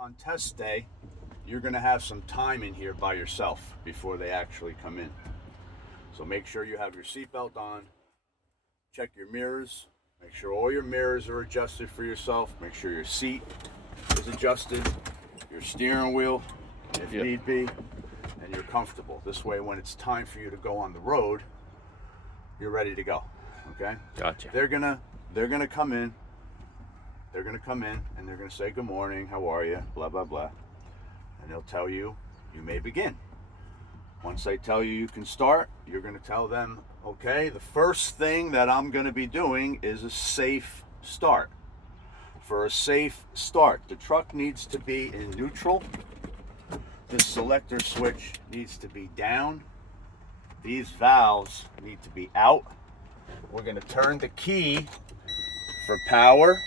On test day, you're going to have some time in here by yourself before they actually come in. So make sure you have your seatbelt on, check your mirrors, make sure all your mirrors are adjusted for yourself, make sure your seat is adjusted, your steering wheel, if need be, and you're comfortable. This way, when it's time for you to go on the road, you're ready to go. Okay? Gotcha. They're gonna come in. They're gonna come in and they're gonna say good morning, how are you, blah blah blah, and they'll tell you you may begin. Once they tell you you can start, you're gonna tell them, okay, the first thing that I'm gonna be doing is a safe start. For a safe start, the truck needs to be in neutral. The selector switch needs to be down. These valves need to be out. We're gonna turn the key for power.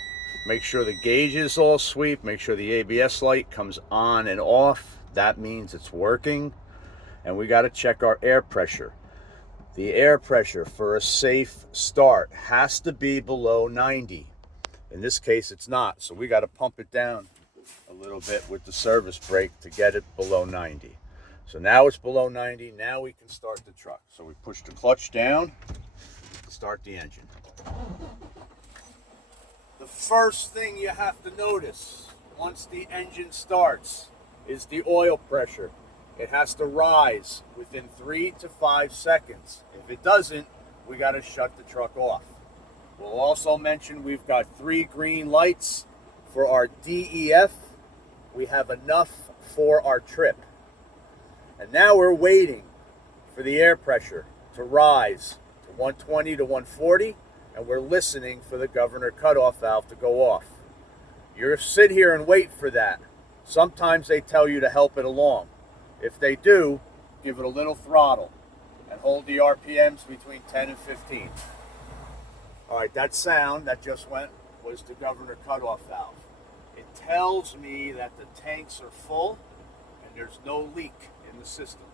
Make sure the gauges all sweep. Make sure the ABS light comes on and off. That means it's working. And we got to check our air pressure. The air pressure for a safe start has to be below 90. In this case, it's not. So we got to pump it down a little bit with the service brake to get it below 90. So now it's below 90. Now we can start the truck. So we push the clutch down, start the engine. The first thing you have to notice once the engine starts is the oil pressure. It has to rise within 3 to 5 seconds. If it doesn't, we got to shut the truck off. We'll also mention we've got 3 green lights for our DEF. We have enough for our trip. And now we're waiting for the air pressure to rise to 120 to 140. And we're listening for the governor cutoff valve to go off. You sit here and wait for that. Sometimes they tell you to help it along. If they do, give it a little throttle and hold the RPMs between 10 and 15. All right, that sound that just went was the governor cutoff valve. It tells me that the tanks are full and there's no leak in the system.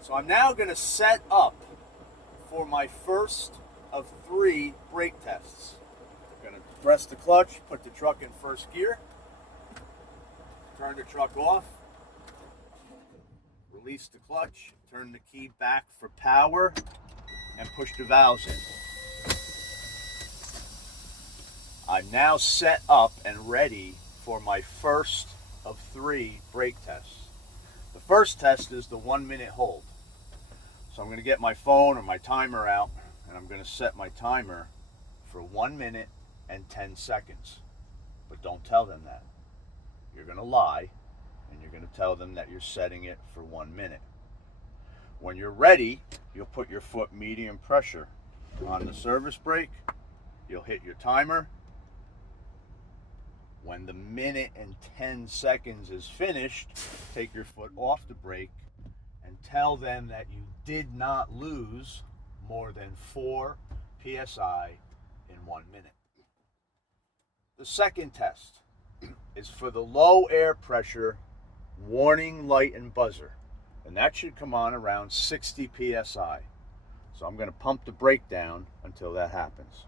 So I'm now going to set up for my first of 3 brake tests. I'm going to press the clutch, put the truck in first gear, turn the truck off, release the clutch, turn the key back for power, and push the valves in. I'm now set up and ready for my first of 3 brake tests. The first test is the 1-minute hold. So I'm going to get my phone or my timer out, and I'm going to set my timer for 1 minute and 10 seconds. But don't tell them that. You're going to lie, and you're going to tell them that you're setting it for 1 minute. When you're ready, you'll put your foot medium pressure on the service brake. You'll hit your timer. When the minute and 10 seconds is finished, take your foot off the brake and tell them that you did not lose more than 4 psi in 1 minute. The second test is for the low air pressure warning light and buzzer, and that should come on around 60 psi. So I'm going to pump the brake down until that happens.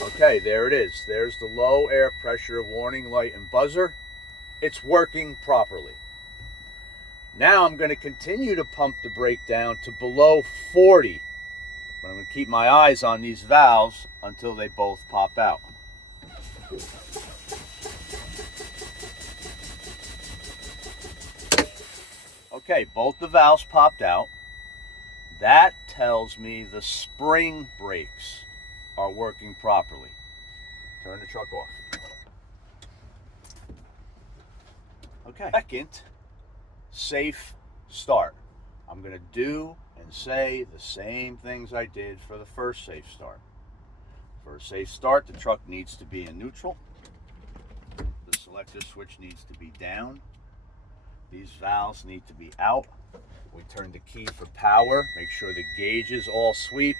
Okay, there it is. There's the low air pressure warning light and buzzer. It's working properly. Now I'm going to continue to pump the brake down to below 40. But I'm going to keep my eyes on these valves until they both pop out. Okay, both the valves popped out. That tells me the spring brakes are working properly. Turn the truck off. Okay. Second, safe start. I'm going to do and say the same things I did for the first safe start. For a safe start, the truck needs to be in neutral. The selector switch needs to be down. These valves need to be out. We turn the key for power. Make sure the gauges all sweep.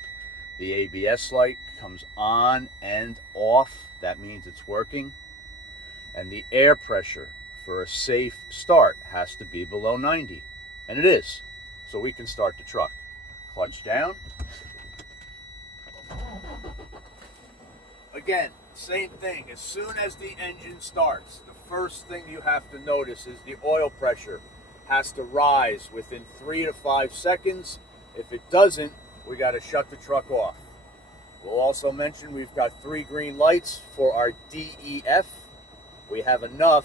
The ABS light comes on and off. That means it's working. And the air pressure for a safe start has to be below 90. And it is. So we can start the truck. Clutch down. Again, same thing. As soon as the engine starts, the first thing you have to notice is the oil pressure has to rise within 3 to 5 seconds. If it doesn't, we got to shut the truck off. We'll also mention we've got 3 green lights for our DEF. We have enough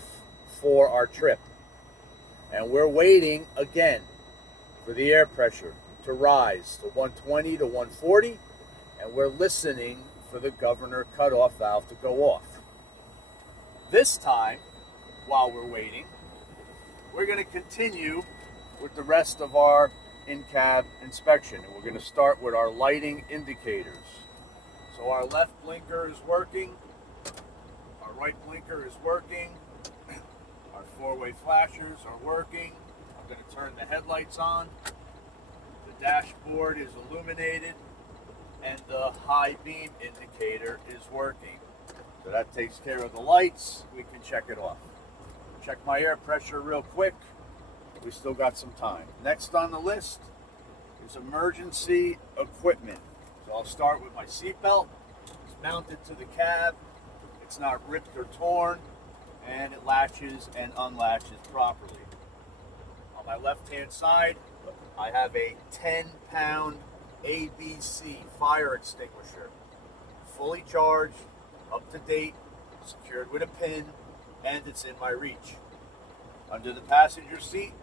for our trip. And we're waiting again for the air pressure to rise to 120 to 140, and we're listening for the governor cutoff valve to go off. This time, while we're waiting, we're going to continue with the rest of our in-cab inspection, and we're going to start with our lighting indicators. So our left blinker is working, our right blinker is working, our four-way flashers are working. I'm going to turn the headlights on. The dashboard is illuminated, and the high beam indicator is working. So that takes care of the lights. We can check it off. Check my air pressure real quick. We still got some time. Next on the list is emergency equipment. So I'll start with my seatbelt. It's mounted to the cab. It's not ripped or torn, and it latches and unlatches properly. On my left-hand side, I have a 10-pound ABC fire extinguisher, fully charged, up to date, secured with a pin, and it's in my reach. Under the passenger seat,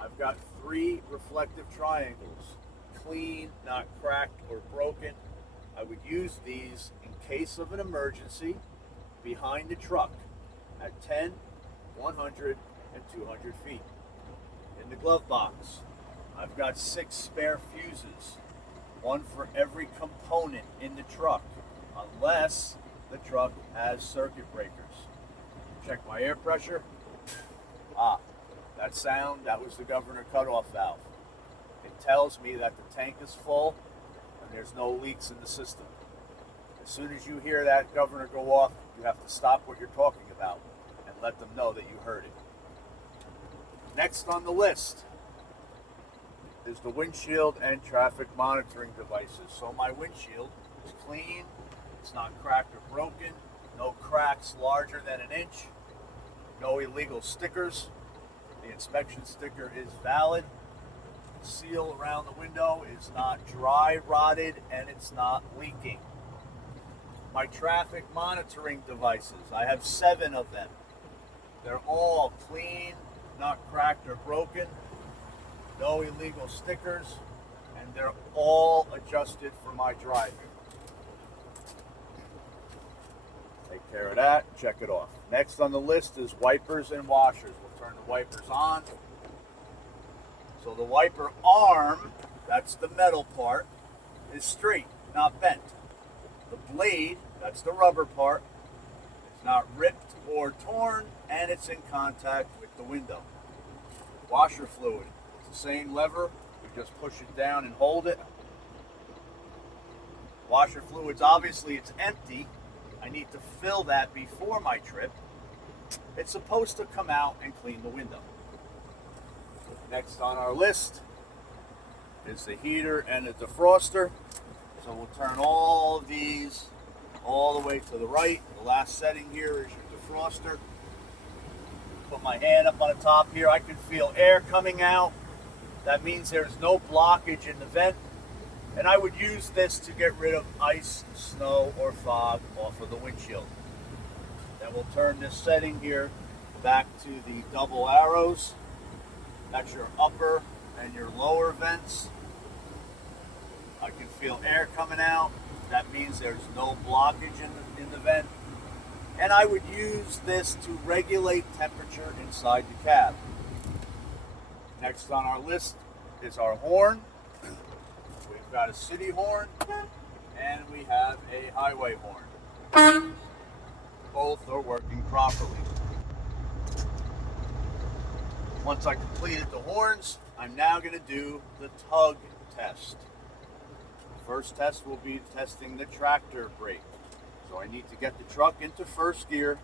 I've got 3 reflective triangles, clean, not cracked or broken. I would use these in case of an emergency behind the truck at 10, 100, and 200 feet. In the glove box, I've got 6 spare fuses, 1 for every component in the truck, unless the truck has circuit breakers. Check my air pressure. That sound, that was the governor cutoff valve. It tells me that the tank is full and there's no leaks in the system. As soon as you hear that governor go off, you have to stop what you're talking about and let them know that you heard it. Next on the list is the windshield and traffic monitoring devices. So my windshield is clean, it's not cracked or broken, no cracks larger than an inch, no illegal stickers. The inspection sticker is valid. The seal around the window is not dry rotted, and it's not leaking. My traffic monitoring devices, I have 7 of them. They're all clean, not cracked or broken, no illegal stickers, and they're all adjusted for my driving. Take care of that, check it off. Next on the list is wipers and washers. We'll turn the wipers on. So the wiper arm, that's the metal part, is straight, not bent. The blade, that's the rubber part, is not ripped or torn, and it's in contact with the window. Washer fluid, it's the same lever, we just push it down and hold it. Washer fluid's obviously it's empty. I need to fill that before my trip. It's supposed to come out and clean the window. Next on our list is the heater and the defroster. So we'll turn all of these all the way to the right. The last setting here is your defroster. Put my hand up on the top here. I can feel air coming out. That means there's no blockage in the vent. And I would use this to get rid of ice, snow, or fog off of the windshield. Then we'll turn this setting here back to the double arrows. That's your upper and your lower vents. I can feel air coming out. That means there's no blockage in the vent. And I would use this to regulate temperature inside the cab. Next on our list is our horn. We've got a city horn and we have a highway horn. Both are working properly. Once I completed the horns, I'm now going to do the tug test. The first test will be testing the tractor brake. So I need to get the truck into first gear.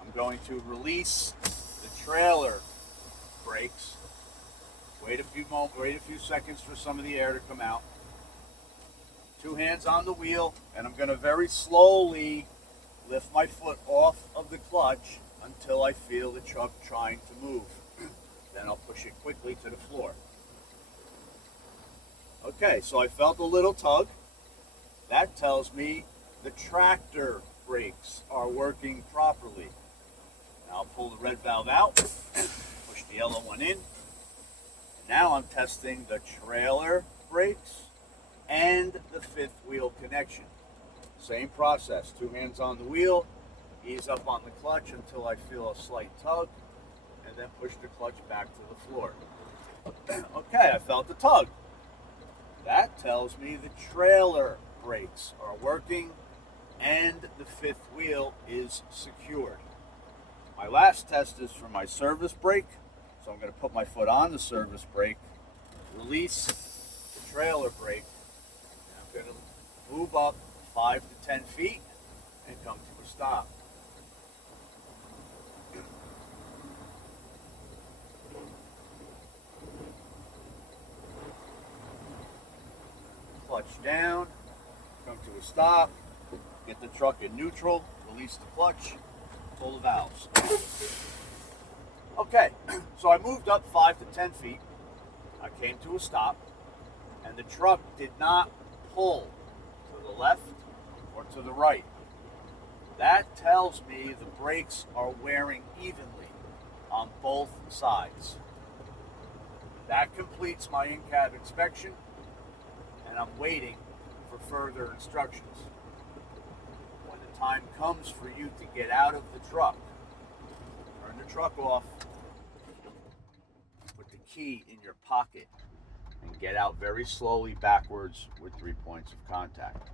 I'm going to release the trailer brakes. Wait a few seconds for some of the air to come out. 2 hands on the wheel, and I'm going to very slowly lift my foot off of the clutch until I feel the truck trying to move. Then I'll push it quickly to the floor. Okay, so I felt a little tug. That tells me the tractor brakes are working properly. Now I'll pull the red valve out, push the yellow one in. And now I'm testing the trailer brakes and the 5th wheel connection. Same process, 2 hands on the wheel, ease up on the clutch until I feel a slight tug, and then push the clutch back to the floor. Okay, I felt the tug. That tells me the trailer brakes are working and the 5th wheel is secured. My last test is for my service brake, so I'm going to put my foot on the service brake, release the trailer brake, and I'm going to move up 5 to 10 feet and come to a stop. Clutch down, come to a stop, get the truck in neutral, release the clutch, pull the valves. Okay, so I moved up 5 to 10 feet, I came to a stop, and the truck did not pull to the left or to the right. That tells me the brakes are wearing evenly on both sides. That completes my in-cab inspection, and I'm waiting for further instructions. When the time comes for you to get out of the truck, turn the truck off, put the key in your pocket, and get out very slowly backwards with 3 points of contact.